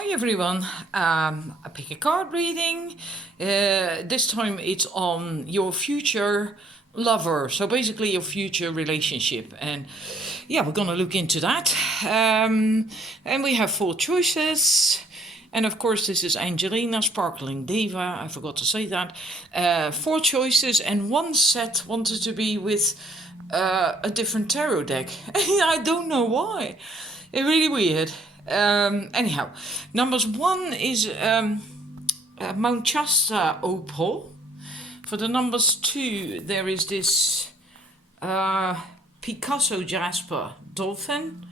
Hi everyone, I pick a card reading. This time it's on your future lover, so basically your future relationship, and yeah, we're gonna look into that. And we have 4 choices, and of course this is Angelina, Sparkling Diva, I forgot to say that. 4 choices, and one set wanted to be with a different tarot deck. I don't know why. It's really weird. Anyhow, numbers 1 is Mount Shasta Opal. For the numbers 2, there is this Picasso Jasper Dolphin.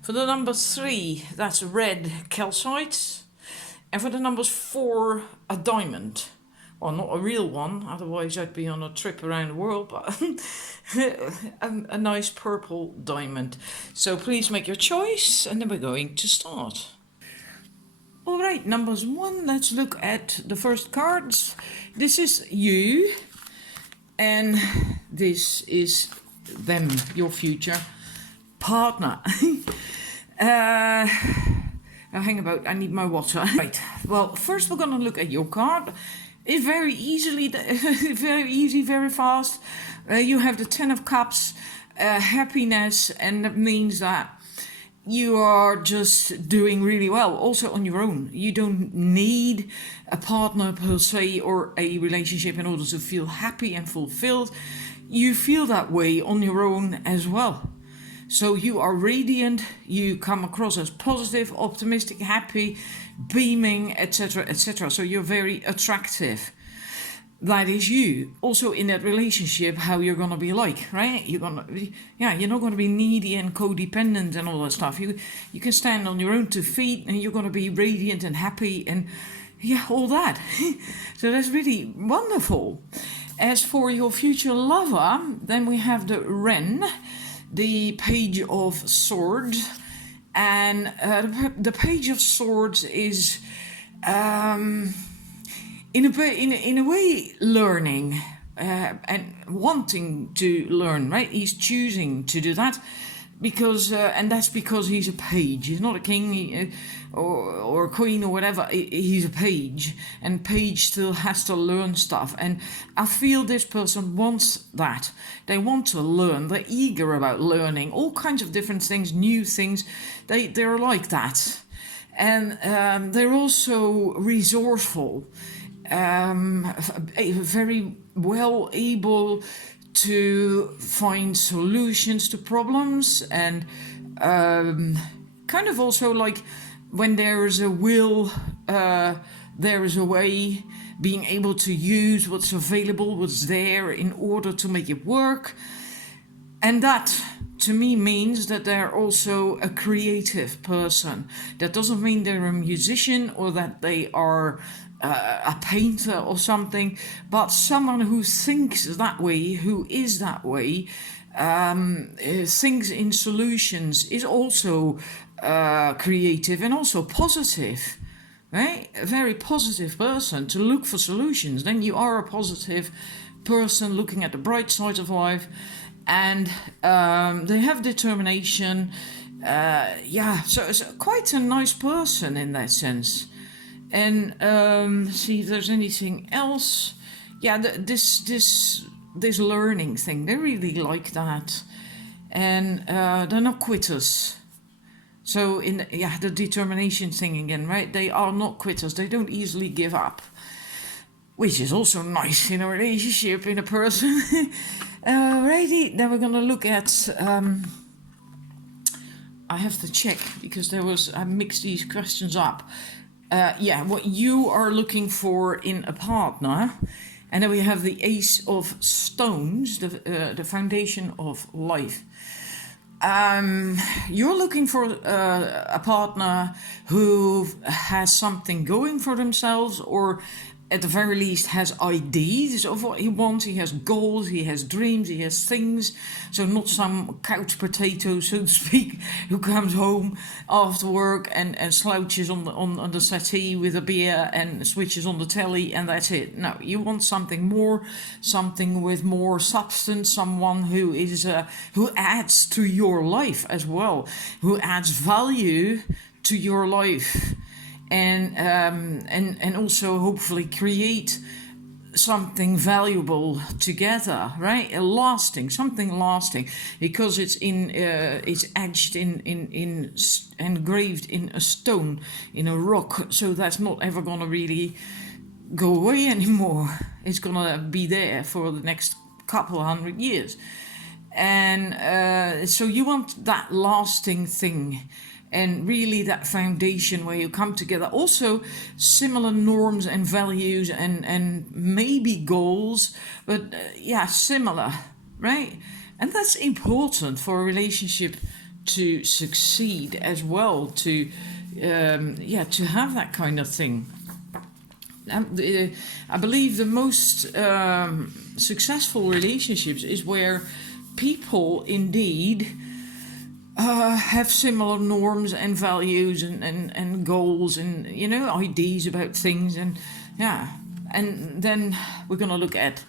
For the number 3, that's Red Calcite. And for the numbers 4, a diamond. Well, not a real one, otherwise I'd be on a trip around the world, but a nice purple diamond. So please make your choice, and then we're going to start. Alright, numbers 1, let's look at the first cards. This is you, and this is them, your future partner. Hang about, I need my water. Right, well, first we're going to look at your card. It's very easy, very fast. You have the 10 of Cups, happiness, and that means that you are just doing really well, also on your own. You don't need a partner per se or a relationship in order to feel happy and fulfilled. You feel that way on your own as well. So you are radiant, you come across as positive, optimistic, happy, beaming, etc., etc. So you're very attractive. That is you. Also in that relationship, how you're gonna be like, right? You're not gonna be needy and codependent and all that stuff. You can stand on your own 2 feet, and you're gonna be radiant and happy and all that. So that's really wonderful. As for your future lover, then we have the Wren, the Page of Swords, and the Page of Swords is in a way learning and wanting to learn, right? He's choosing to do that because and that's because he's a page. He's not a king or a queen or whatever. He's a page, and page still has to learn stuff, and I feel this person wants that. They want to learn. They're eager about learning all kinds of different things, new things. They're like that, and they're also resourceful, very well able to find solutions to problems, and kind of also like when there is a will, there is a way, being able to use what's available, what's there in order to make it work. And that to me means that they're also a creative person. That doesn't mean they're a musician or that they are a painter or something, but someone who thinks that way, who is that way, thinks in solutions, is also creative and also positive, right? A very positive person to look for solutions. Then you are a positive person looking at the bright side of life, and they have determination. So it's quite a nice person in that sense. And see if there's anything else. Yeah, this learning thing, they really like that, and they're not quitters. So the determination thing again, right? They are not quitters. They don't easily give up, which is also nice in a relationship, in a person. Alrighty, then we're gonna look at. I have to check because I mixed these questions up. What you are looking for in a partner, and then we have the Ace of Stones, the foundation of life. You're looking for a partner who has something going for themselves, or at the very least has ideas of what he wants. He has goals, he has dreams, he has things. So not some couch potato, so to speak, who comes home after work and slouches on the settee with a beer and switches on the telly and that's it. No, you want something more, something with more substance, someone who is who adds to your life as well, who adds value to your life and also hopefully create something valuable together, right? Something lasting, because it's etched engraved in a stone, in a rock, so that's not ever gonna really go away anymore. It's gonna be there for the next couple of 100 years, and so you want that lasting thing, and really that foundation where you come together. Also, similar norms and values and maybe goals, but yeah, similar, right? And that's important for a relationship to succeed as well. To have that kind of thing. I believe the most successful relationships is where people indeed have similar norms and values and goals and ideas about things, and then we're going to look at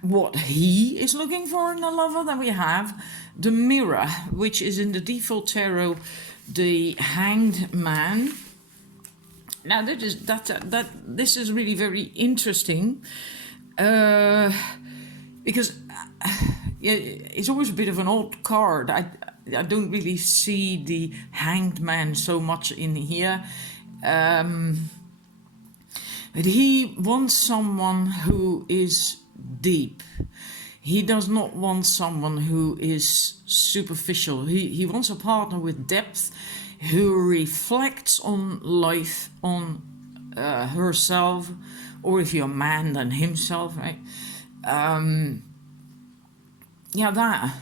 what he is looking for in a lover. Then we have the mirror, which is in the default tarot the Hanged Man. Now this is really very interesting, because it's always a bit of an odd card. I don't really see the Hanged Man so much in here, but he wants someone who is deep. He does not want someone who is superficial. He wants a partner with depth, who reflects on life, on herself, or if you're a man, then himself, right? That.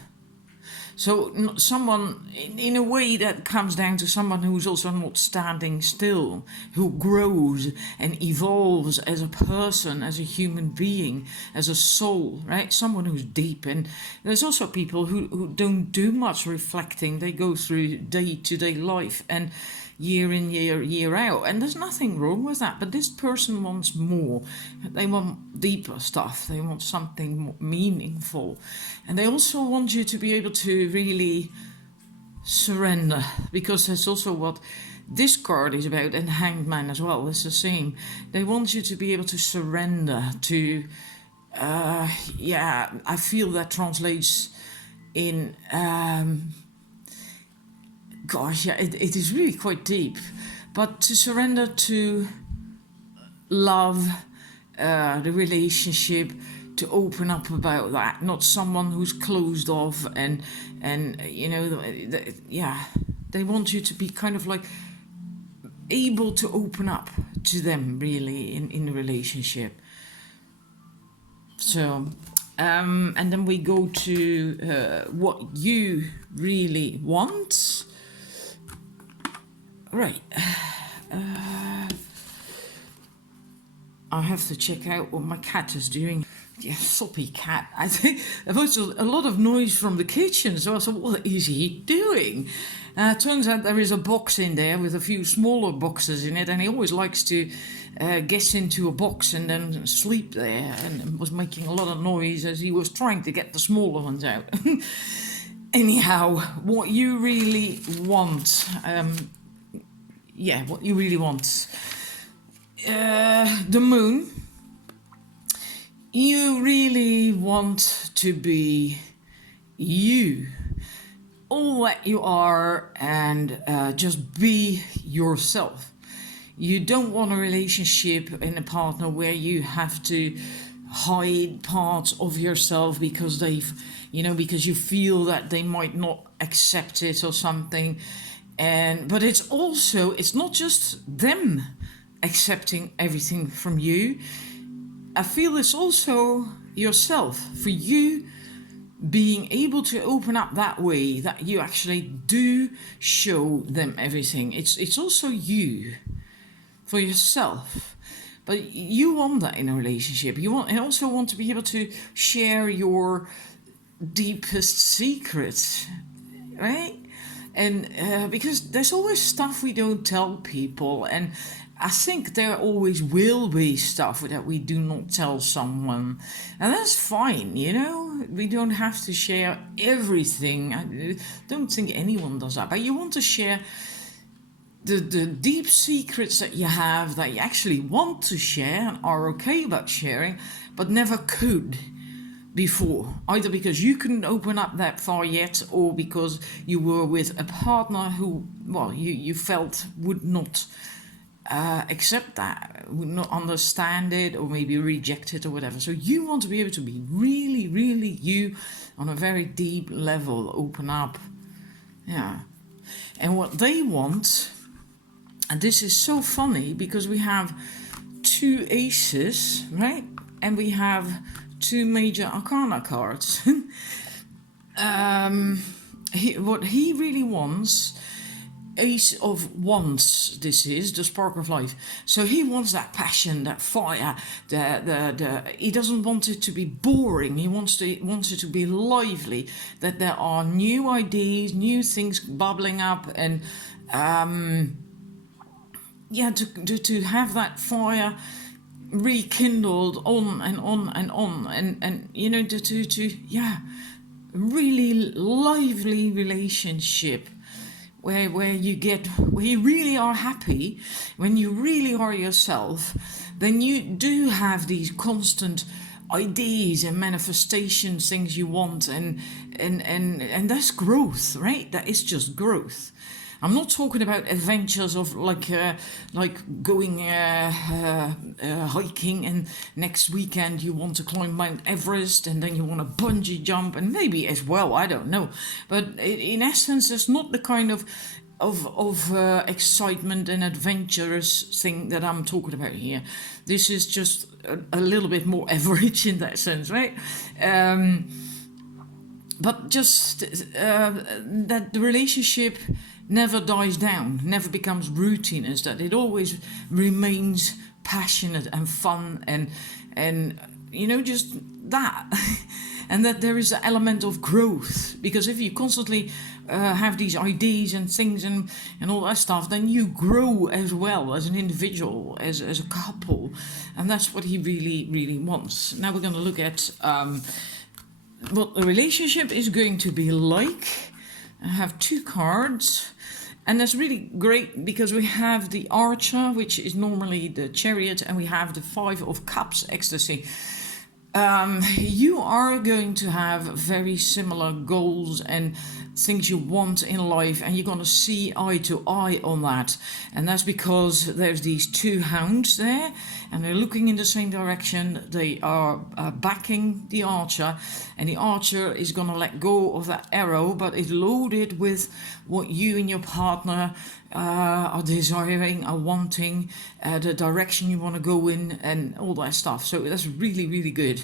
So someone, in a way, that comes down to someone who's also not standing still, who grows and evolves as a person, as a human being, as a soul, right? Someone who's deep. And there's also people who don't do much reflecting. They go through day-to-day life and year in, year out. And there's nothing wrong with that. But this person wants more. They want deeper stuff. They want something more meaningful. And they also want you to be able to really surrender, because that's also what this card is about, and Hanged Man as well. It's the same. They want you to be able to surrender to, I feel that translates in, it is really quite deep, but to surrender to love, the relationship, to open up about that, not someone who's closed off and they want you to be kind of like able to open up to them, really, in the relationship. So and then we go to what you really want, right? I have to check out what my cat is doing. Yeah, soppy cat. I think there was a lot of noise from the kitchen, so I thought, what is he doing? Turns out there is a box in there with a few smaller boxes in it, and he always likes to get into a box and then sleep there, and was making a lot of noise as he was trying to get the smaller ones out. Anyhow, what you really want, what you really want. The moon. You really want to be you, all that you are, and just be yourself. You don't want a relationship and a partner where you have to hide parts of yourself because because you feel that they might not accept it or something. But it's not just them accepting everything from you. I feel it's also yourself, for you being able to open up that way, that you actually do show them everything. It's also you, for yourself. But you want that in a relationship. You also want to be able to share your deepest secrets, right? And because there's always stuff we don't tell people, and I think there always will be stuff that we do not tell someone, and that's fine, we don't have to share everything. I don't think anyone does that, but you want to share the deep secrets that you have that you actually want to share and are okay about sharing, but never could before, either because you couldn't open up that far yet, or because you were with a partner who, well, you felt would not accept that, would not understand it, or maybe reject it or whatever. So you want to be able to be really, really you on a very deep level, open up. Yeah. And what they want, and this is so funny because we have two aces, right? And we have two major arcana cards. What he really wants, Ace of Wands, this is the spark of life. So he wants that passion, that fire. He doesn't want it to be boring. He wants it to be lively. That there are new ideas, new things bubbling up, and to have that fire rekindled on and on and on, and really lively relationship. Where you really are happy, when you really are yourself, then you do have these constant ideas and manifestations, things you want, and that's growth, right? That is just growth. I'm not talking about adventures of like going hiking, and next weekend you want to climb Mount Everest, and then you want to bungee jump, and maybe as well, I don't know. But in essence, it's not the kind of excitement and adventurous thing that I'm talking about here. This is just a little bit more average in that sense, right? But just that the relationship never dies down, never becomes routinous, that it always remains passionate and fun, and just that. And that there is an element of growth, because if you constantly have these ideas and things and all that stuff, then you grow as well as an individual, as a couple, and that's what he really, really wants. Now we're going to look at what the relationship is going to be like. I have two cards, and that's really great because we have the Archer, which is normally the Chariot, and we have the Five of Cups, Ecstasy. You are going to have very similar goals and things you want in life, and you're going to see eye to eye on that. And that's because there's these two hounds there, and they're looking in the same direction. They are backing the Archer, and the Archer is going to let go of that arrow, but it's loaded with what you and your partner are desiring, are wanting, the direction you want to go in, and all that stuff. So that's really, really good.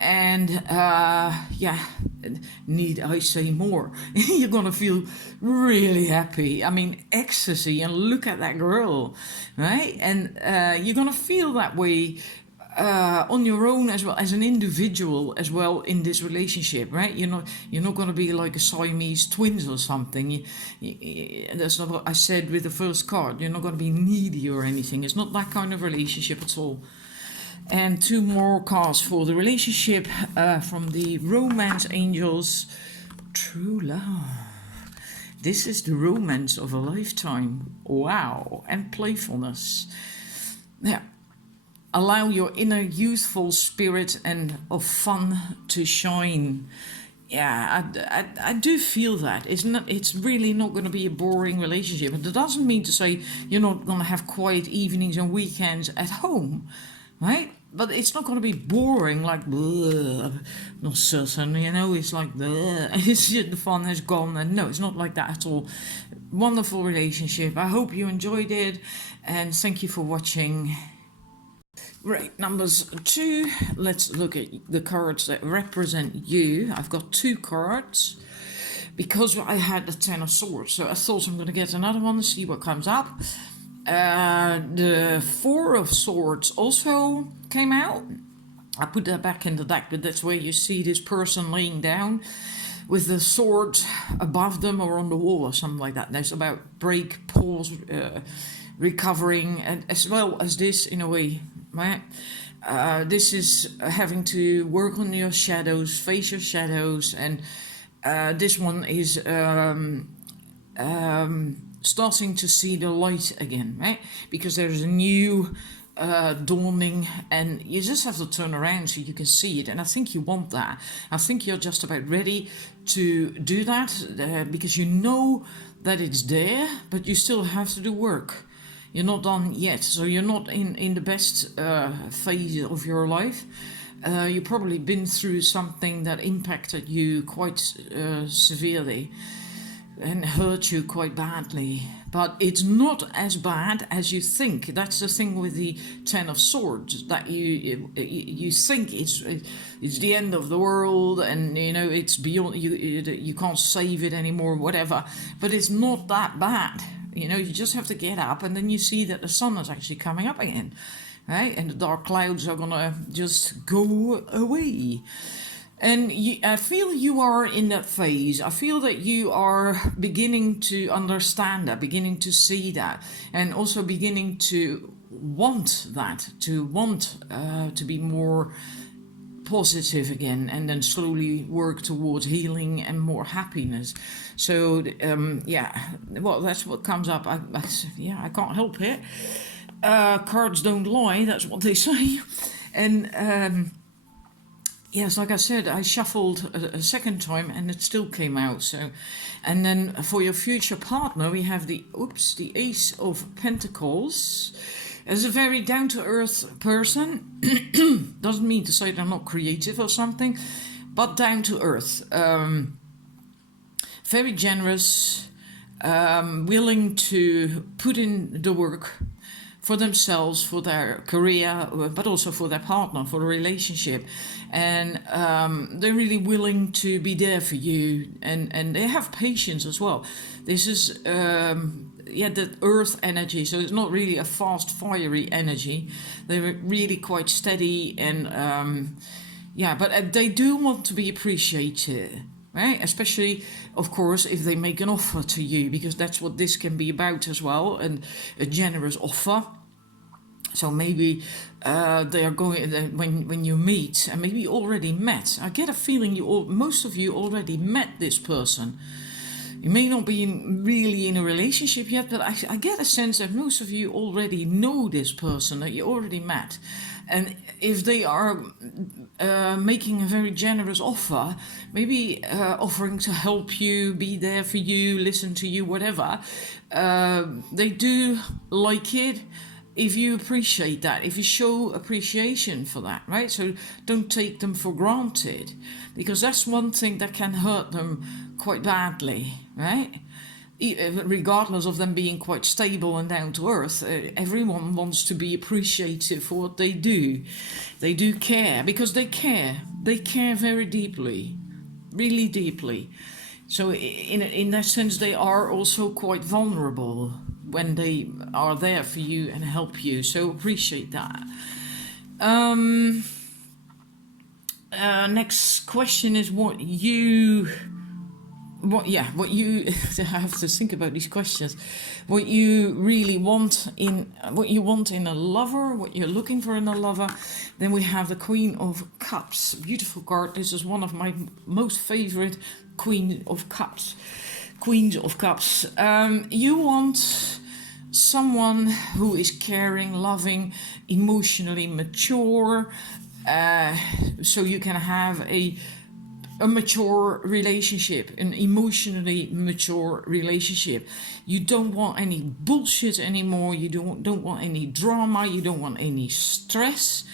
And need I say more? You're gonna feel really happy. I mean, ecstasy, and look at that girl, right? And you're gonna feel that way on your own as well, as an individual as well, in this relationship, right? You're not gonna be like a Siamese twins or something. That's not what I said with the first card. You're not gonna be needy or anything. It's not that kind of relationship at all. And two more cards for the relationship from the Romance Angels. True love. This is the romance of a lifetime. Wow. And playfulness. Yeah. Allow your inner youthful spirit and of fun to shine. Yeah, I do feel that. It's really not going to be a boring relationship. And that doesn't mean to say you're not going to have quiet evenings and weekends at home, right? But it's not going to be boring, like, not certain, it's like, it's just the fun is gone. And no, it's not like that at all. Wonderful relationship. I hope you enjoyed it, and thank you for watching. Right, numbers 2. Let's look at the cards that represent you. I've got 2 cards because I had the 10 of Swords. So I thought I'm going to get another one to see what comes up. The 4 of Swords also came out. I put that back in the deck, but that's where you see this person laying down with the sword above them or on the wall or something like that. That's about break, pause, recovering, and as well as this in a way, right? This is having to work on your shadows, face your shadows, and this one is starting to see the light again, right? Because there's a new dawning, and you just have to turn around so you can see it. And I think you want that. I think you're just about ready to do that because you know that it's there, but you still have to do work. You're not done yet, so you're not in the best phase of your life. You've probably been through something that impacted you quite severely and hurt you quite badly, but it's not as bad as you think. That's the thing with the Ten of Swords, that you think it's the end of the world, and you know it's beyond you can't save it anymore, whatever. But it's not that bad. You know, you just have to get up, and then you see that the sun is actually coming up again, right? And the dark clouds are gonna just go away. And I feel you are in that phase. I feel that you are beginning to understand that, beginning to see that, and also beginning to want that, to be more positive again, and then slowly work towards healing and more happiness. So well, that's what comes up. I can't help it. Cards don't lie, that's what they say. And yes, like I said, I shuffled a second time and it still came out. So, and then for your future partner, we have the Ace of Pentacles. As a very down-to-earth person, doesn't mean to say they're not creative or something, but down-to-earth. Very generous, willing to put in the work for themselves, for their career, but also for their partner, for the relationship. And they're really willing to be there for you, and they have patience as well. This is the earth energy, so it's not really a fast, fiery energy. They're really quite steady, and but they do want to be appreciated, right? Especially, of course, if they make an offer to you, because that's what this can be about as well, and a generous offer. So maybe they are going when you meet, and maybe you already met. I get a feeling most of you already met this person. You may not be really in a relationship yet, but I get a sense that most of you already know this person that you already met. And if they are making a very generous offer, maybe offering to help you, be there for you, listen to you, whatever, they do like it if you appreciate that, if you show appreciation for that, right? So don't take them for granted, because that's one thing that can hurt them quite badly, right? Regardless of them being quite stable and down to earth, everyone wants to be appreciated for what they do. They do care, because they care very deeply, really deeply. So in that sense, they are also quite vulnerable when they are there for you and help you. So appreciate that. Next question is what you I have to think about these questions. What you really want in a lover, what you're looking for in a lover. Then we have the Queen of Cups, beautiful card. This is one of my most favorite Queens of Cups. You want someone who is caring, loving, emotionally mature, so you can have a mature relationship, an emotionally mature relationship. You don't want any bullshit anymore. You don't want any drama. You don't want any stress.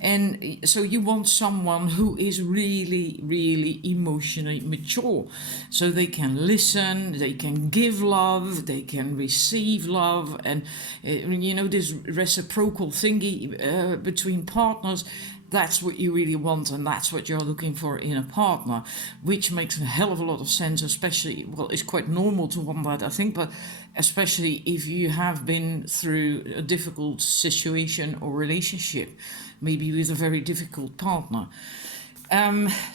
And so you want someone who is really, really emotionally mature. So they can listen, they can give love, they can receive love. And, this reciprocal thingy between partners, that's what you really want, and that's what you're looking for in a partner, which makes a hell of a lot of sense, especially, well, it's quite normal to want that, I think, but especially if you have been through a difficult situation or relationship, maybe with a very difficult partner.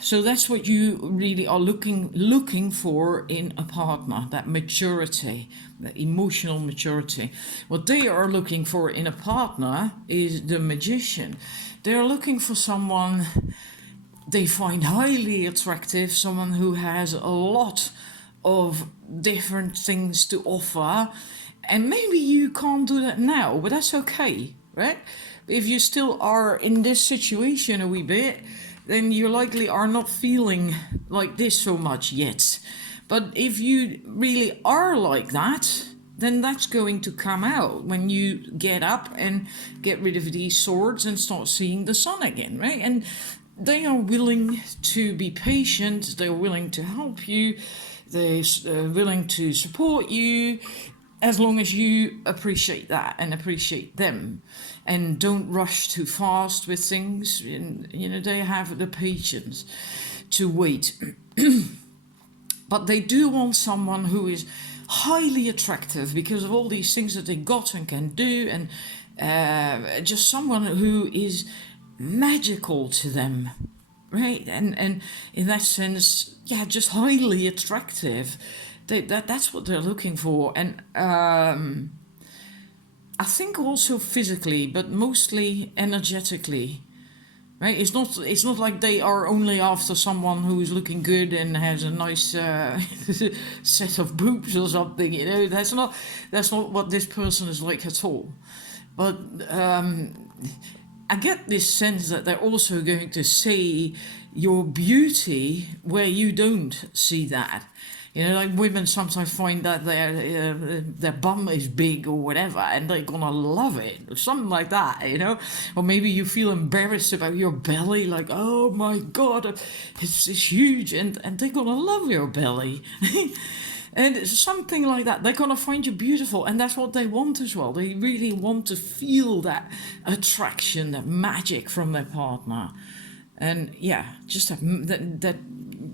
So that's what you really are looking for in a partner, that maturity, the emotional maturity. What they are looking for in a partner is the Magician. They're looking for someone they find highly attractive, someone who has a lot of different things to offer, and maybe you can't do that now, but that's okay, right? If you still are in this situation a wee bit, then you likely are not feeling like this so much yet. But if you really are like that, then that's going to come out when you get up and get rid of these swords and start seeing the sun again, right? And they are willing to be patient, they're willing to help you, they're willing to support you, as long as you appreciate that and appreciate them, and don't rush too fast with things. And they have the patience to wait. But they do want someone who is highly attractive because of all these things that they got and can do, and just someone who is magical to them, right? And in that sense, yeah, just highly attractive. That's what they're looking for. And I think also physically, but mostly energetically, right? It's not like they are only after someone who is looking good and has a nice set of boobs or something. That's not what this person is like at all. But I get this sense that they're also going to see your beauty where you don't see that. Like women sometimes find that their bum is big or whatever, and they're gonna love it, or something like that, Or maybe you feel embarrassed about your belly, like, oh my God, it's huge, and they're gonna love your belly. And it's something like that. They're gonna find you beautiful, and that's what they want as well. They really want to feel that attraction, that magic from their partner. And yeah, just that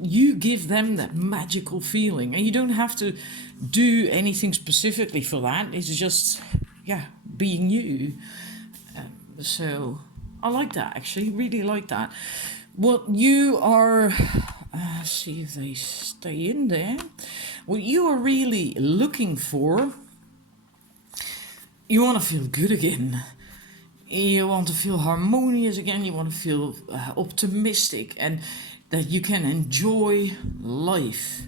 you give them that magical feeling, and you don't have to do anything specifically for that. It's just, yeah, being you. So I like that, actually, really like that. What you are, see if they stay in there. What you are really looking for, you want to feel good again. You want to feel harmonious again. You want to feel optimistic, and that you can enjoy life.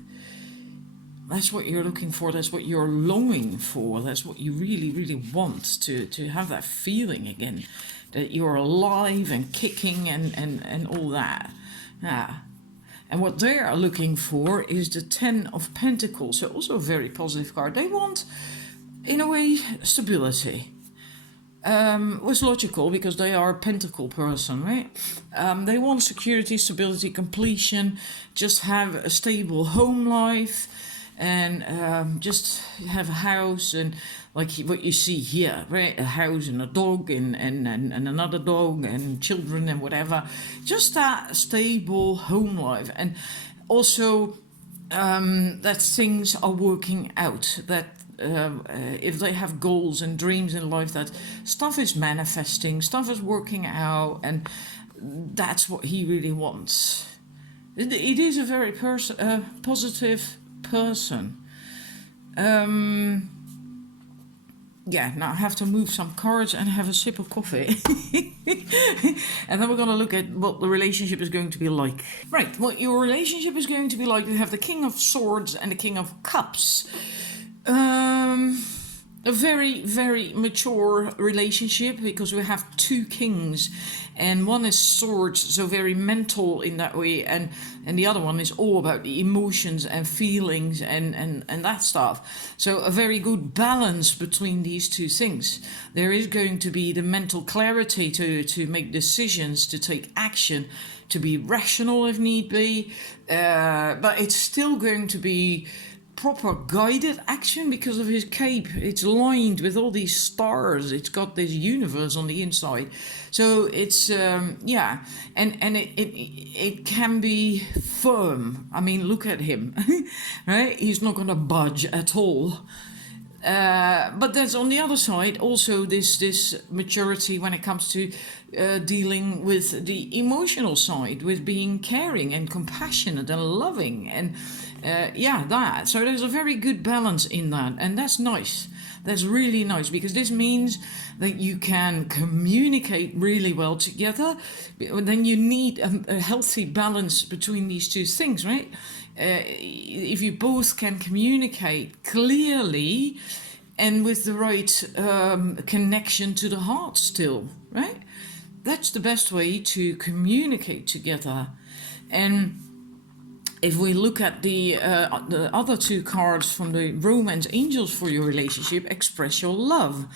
That's what you're looking for. That's what you're longing for. That's what you really, really want, to have that feeling again, that you're alive and kicking and all that. Yeah. And what they are looking for is the 10 of Pentacles. So also a very positive card. They want, in a way, stability. Was logical because they are a pentacle person, right? They want security, stability, completion, just have a stable home life, and just have a house, and like what you see here, right? A house and a dog and another dog and children and whatever. Just that stable home life, and also that things are working out, that if they have goals and dreams in life, that stuff is manifesting, stuff is working out, and that's what he really wants. It is a very positive person. Yeah, now I have to move some cards and have a sip of coffee. And then we're going to look at what the relationship is going to be like. Right, what your relationship is going to be like. We have the King of Swords and the King of Cups. A very, very mature relationship, because we have two kings, and one is swords, so very mental in that way, and the other one is all about the emotions and feelings and that stuff. So a very good balance between these two things. There is going to be the mental clarity to make decisions, to take action, to be rational if need be, but it's still going to be proper guided action because of his cape. It's lined with all these stars. It's got this universe on the inside. So it's yeah, and it can be firm. I mean, look at him, right? He's not going to budge at all. But there's on the other side also this maturity when it comes to dealing with the emotional side, with being caring and compassionate and loving, and yeah, that. So there's a very good balance in that, and that's nice. That's really nice, because this means that you can communicate really well together. Then you need a healthy balance between these two things, right? if you both can communicate clearly and with the right connection to the heart still, right? That's the best way to communicate together. And if we look at the other two cards from the romance angels for your relationship, express your love.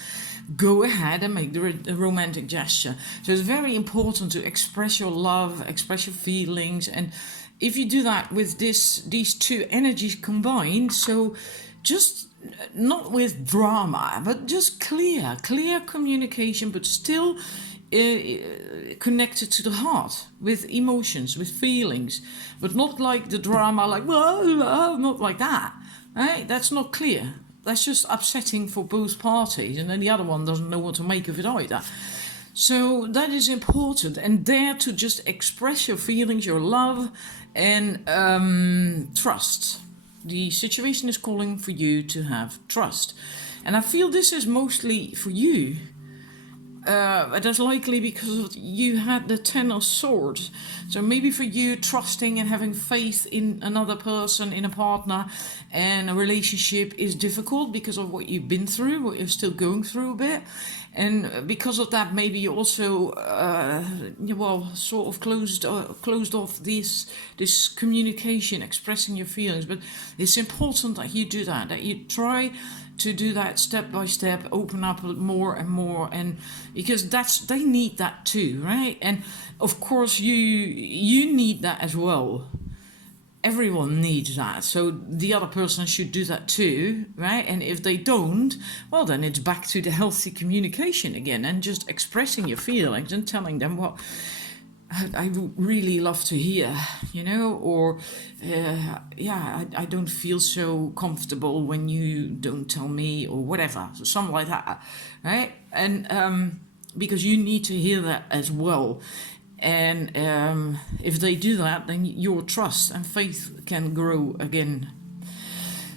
Go ahead and make the romantic gesture. So it's very important to express your love, express your feelings. And if you do that with these two energies combined, so just not with drama, but just clear communication, but still connected to the heart with emotions, with feelings, but not like the drama, like, well, not like that, right? That's not clear. That's just upsetting for both parties, and then the other one doesn't know what to make of it either. So that is important, and dare to just express your feelings, your love, and trust. The situation is calling for you to have trust. And I feel this is mostly for you. That's likely because you had the Ten of Swords. So maybe for you, trusting and having faith in another person, in a partner, and a relationship is difficult because of what you've been through, what you're still going through a bit. And because of that, maybe you also, sort of closed off this communication, expressing your feelings. But it's important that you do that you try to do that step by step, open up more and more, and because they need that too, right? And of course you need that as well. Everyone needs that, so the other person should do that too, right? And if they don't, well, then it's back to the healthy communication again, and just expressing your feelings and telling them what I would really love to hear, or I don't feel so comfortable when you don't tell me, or whatever, so something like that, right? And because you need to hear that as well. And if they do that, then your trust and faith can grow again.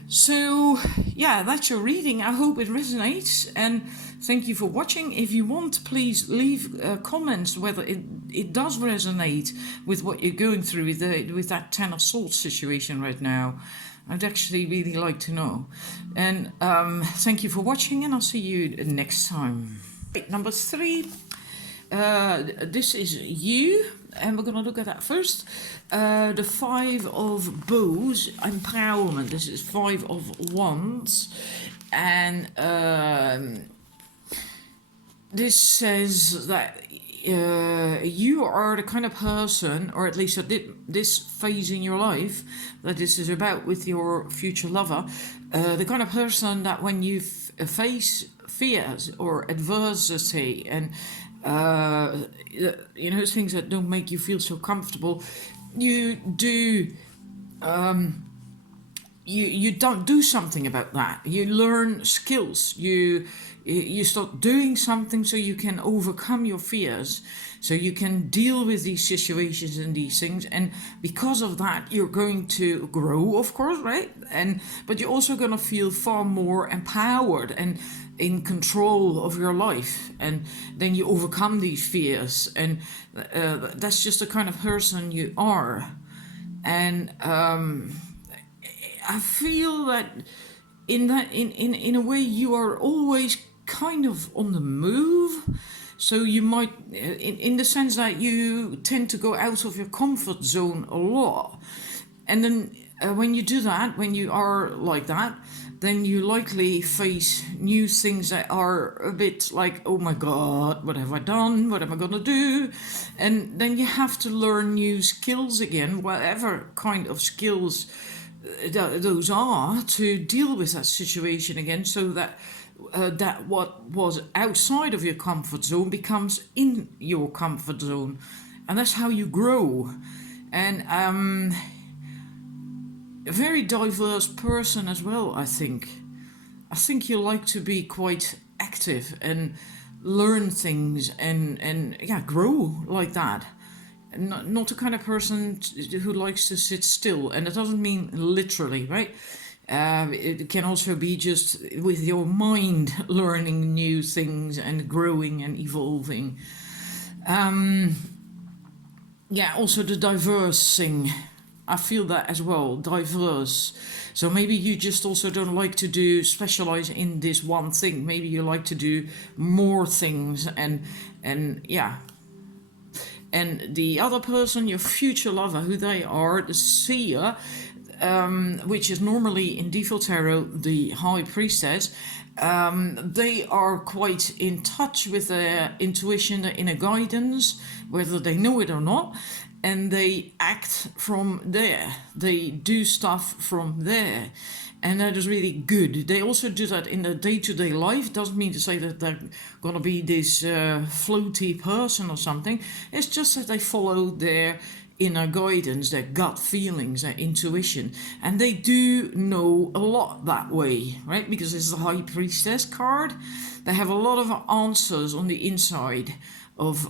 So yeah, that's your reading. I hope it resonates, and thank you for watching. If you want, please leave comments whether it does resonate with what you're going through with that Ten of Swords situation right now. I'd actually really like to know. And thank you for watching, and I'll see you next time. Number 3. This is you, and we're going to look at that first. The Five of Bows, empowerment. This is Five of Wands, and this says that you are the kind of person, or at least at this phase in your life that this is about with your future lover, the kind of person that when you face fears or adversity and things that don't make you feel so comfortable, you don't do something about that. You learn skills. You start doing something so you can overcome your fears, so you can deal with these situations and these things. And because of that, you're going to grow, of course, right? But you're also going to feel far more empowered and in control of your life, and then you overcome these fears, and that's just the kind of person you are. And I feel that in a way you are always kind of on the move. So you might, in the sense that you tend to go out of your comfort zone a lot, and then when you do that, when you are like that, then you likely face new things that are a bit like, oh my God, what have I done? What am I going to do? And then you have to learn new skills again, whatever kind of skills those are, to deal with that situation again, so that that what was outside of your comfort zone becomes in your comfort zone. And that's how you grow. And a very diverse person as well, I think. I think you like to be quite active and learn things and grow like that. Not the kind of person who likes to sit still, and it doesn't mean literally, right? It can also be just with your mind learning new things and growing and evolving. Also the diverse thing. I feel that as well, diverse. So maybe you just also don't like to specialize in this one thing. Maybe you like to do more things, and yeah. And the other person, your future lover, who they are, the seer, which is normally in default tarot the high priestess, they are quite in touch with their intuition, their inner guidance, whether they know it or not, and they act from there. They do stuff from there. And that is really good. They also do that in their day-to-day life. Doesn't mean to say that they're going to be this floaty person or something. It's just that they follow their inner guidance, their gut feelings, their intuition. And they do know a lot that way, right? Because it's the High Priestess card. They have a lot of answers on the inside of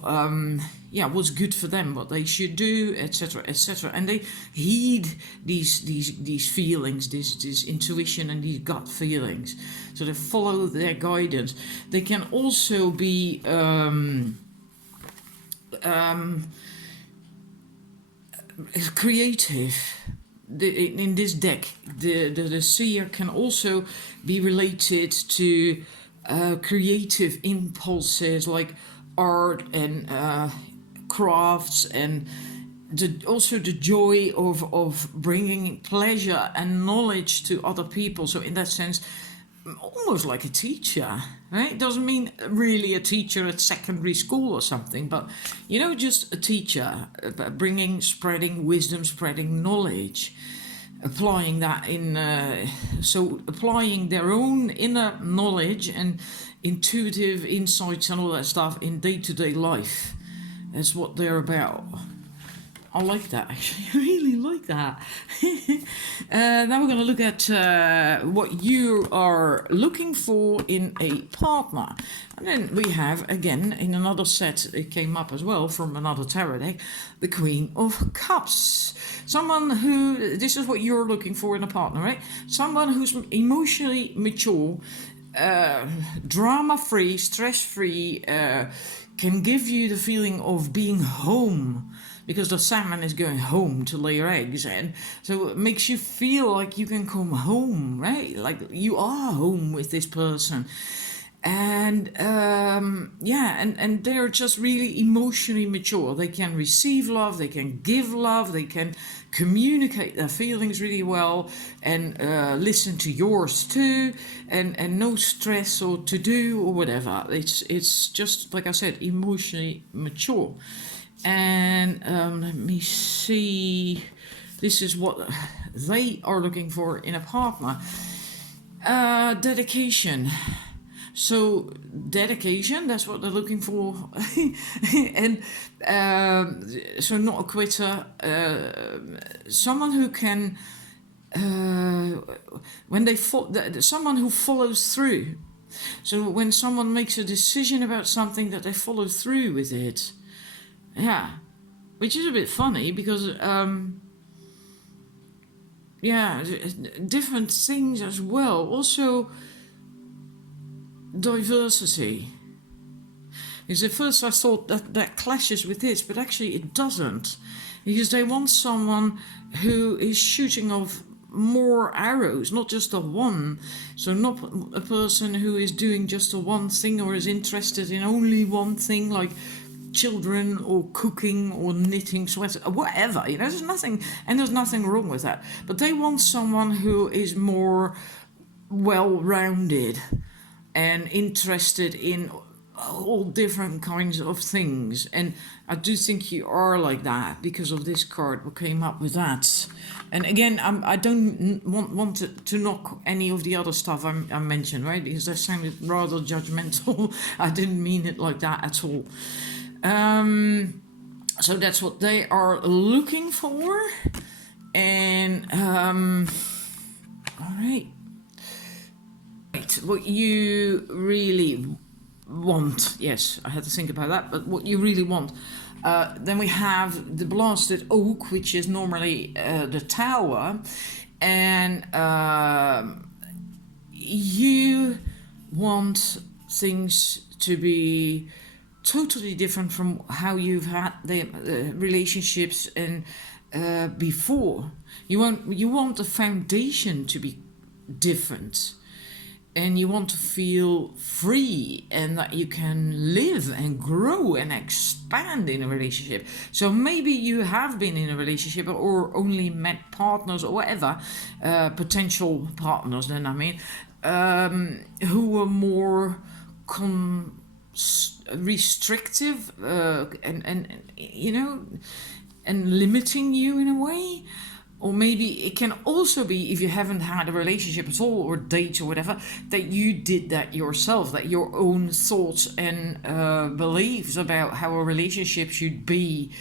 what's good for them, what they should do, etc., etc. And they heed these feelings, this intuition and these gut feelings. So they follow their guidance. They can also be creative. In this deck, the seer can also be related to creative impulses like art and crafts, and also the joy of bringing pleasure and knowledge to other people. So in that sense, almost like a teacher, right? Doesn't mean really a teacher at secondary school or something, but just a teacher, spreading wisdom, spreading knowledge, applying that applying their own inner knowledge and intuitive insights and all that stuff in day-to-day life. That's what they're about. I like that, actually. I really like that. Now we're going to look at what you are looking for in a partner. And then we have, again, in another set, it came up as well from another tarot deck, the Queen of Cups. Someone who, this is what you're looking for in a partner, right? Someone who's emotionally mature, drama-free, stress-free, can give you the feeling of being home, because the salmon is going home to lay her eggs, and so it makes you feel like you can come home, right? Like you are home with this person. And and they're just really emotionally mature. They can receive love, they can give love, they can communicate their feelings really well, and listen to yours too, and no stress or to do or whatever. It's just, like I said, emotionally mature. And let me see, this is what they are looking for in a partner. Dedication. So dedication, that's what they're looking for. And so not a quitter, someone who can, someone who follows through. So when someone makes a decision about something, that they follow through with it. Yeah, which is a bit funny because, different things as well. Also, diversity. Because at first I thought that clashes with this, but actually it doesn't. Because they want someone who is shooting off more arrows, not just the one. So not a person who is doing just the one thing or is interested in only one thing, like children or cooking or knitting sweaters or whatever. There's nothing wrong with that. But they want someone who is more well-rounded and interested in all different kinds of things. And I do think you are like that because of this card who came up with that. And again, I don't want to knock any of the other stuff I mentioned, right? Because that sounded rather judgmental. I didn't mean it like that at all. So that's what they are looking for. And all right. What you really want, yes, I had to think about that, but what you really want. Then we have the Blasted Oak, which is normally the Tower, and you want things to be totally different from how you've had the relationships and before. You want the foundation to be different, and you want to feel free and that you can live and grow and expand in a relationship. So maybe you have been in a relationship or only met partners or whatever, potential partners then, I mean, who were more restrictive and you know, and limiting you in a way. Or maybe it can also be, if you haven't had a relationship at all or date or whatever, that you did that yourself, that your own thoughts and beliefs about how a relationship should be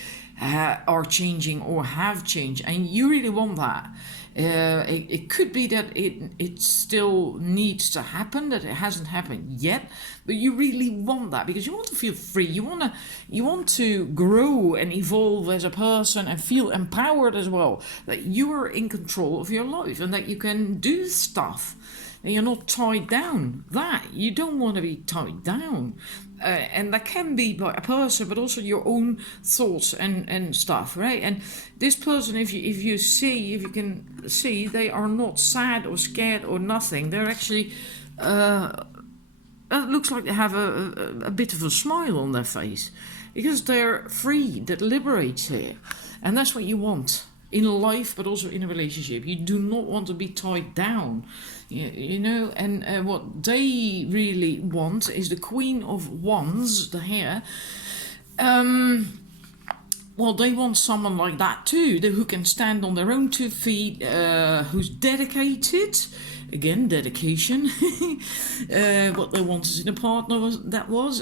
are changing or have changed, and you really want that. It could be that it still needs to happen, that it hasn't happened yet, but you really want that because you want to feel free. You want to grow and evolve as a person and feel empowered as well. That you are in control of your life and that you can do stuff. And you're not tied down. That you don't want to be tied down, and that can be by a person, but also your own thoughts and stuff, right? And this person, if you can see, they are not sad or scared or nothing. They're actually, it looks like they have a bit of a smile on their face because they're free. That liberates here, and that's what you want in life, but also in a relationship. You do not want to be tied down, you know. And what they really want is the Queen of Wands, the hair. Well, they want someone like that too, who can stand on their own 2 feet, who's dedicated. Again, dedication. What they want is in a partner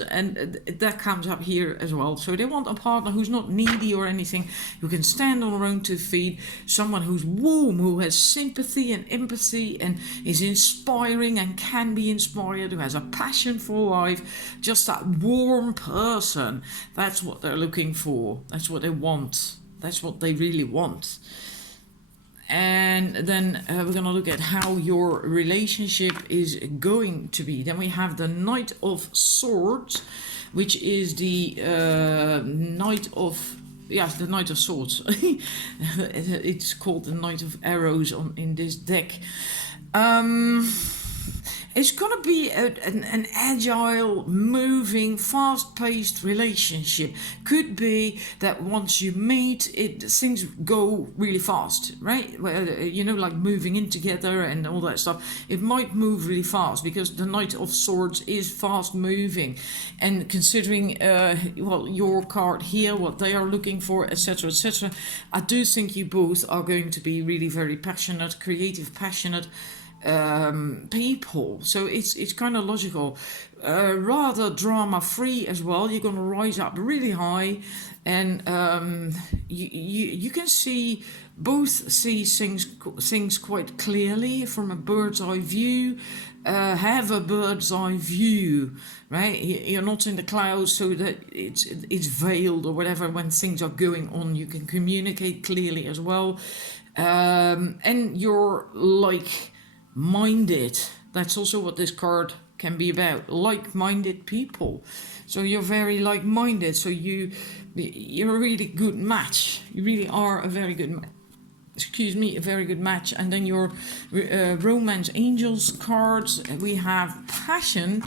and that comes up here as well. So they want a partner who's not needy or anything, who can stand on their own 2 feet, someone who's warm, who has sympathy and empathy and is inspiring and can be inspired, who has a passion for life, just that warm person. That's what they're looking for. That's what they want. That's what they really want. And then we're going to look at how your relationship is going to be. Then we have the Knight of Swords, which is the Knight of... Yes, the Knight of Swords. It's called the Knight of Arrows in this deck. It's going to be an agile, moving, fast-paced relationship. Could be that once you meet, things go really fast, right? Well, you know, like moving in together and all that stuff. It might move really fast because the Knight of Swords is fast-moving. And considering, well, your card here, what they are looking for, etc., etc., I do think you both are going to be really very passionate, creative, passionate people. So it's kind of logical, rather drama free as well. You're going to rise up really high, and you can see things quite clearly from a bird's eye view. Have a bird's eye view, right? You're not in the clouds, so that it's veiled or whatever. When things are going on, you can communicate clearly as well, and you're like-minded. That's also what this card can be about, like-minded people. So you're very like-minded, so you're a really good match. You really are a very good a very good match. And then your romance angels cards, we have passion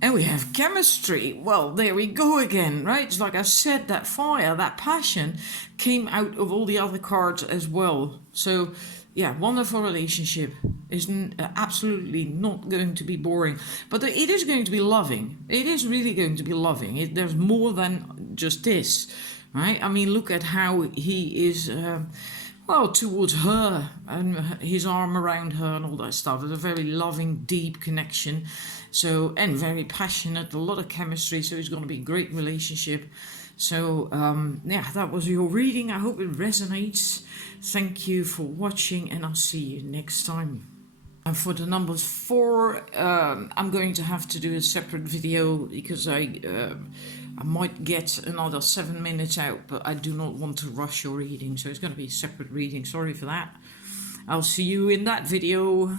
and we have chemistry. Well, there we go again, right? It's like I said, that fire, that passion came out of all the other cards as well. So yeah, wonderful relationship. Is absolutely not going to be boring, but it is going to be loving. It is really going to be loving. There's more than just this, right? I mean, look at how he is, well, towards her and his arm around her and all that stuff. It's a very loving, deep connection. So, and very passionate, a lot of chemistry. So it's going to be a great relationship. So, yeah, that was your reading. I hope it resonates. Thank you for watching, and I'll see you next time. And for the numbers 4, I'm going to have to do a separate video because I might get another 7 minutes out, but I do not want to rush your reading, so it's going to be a separate reading. Sorry for that. I'll see you in that video.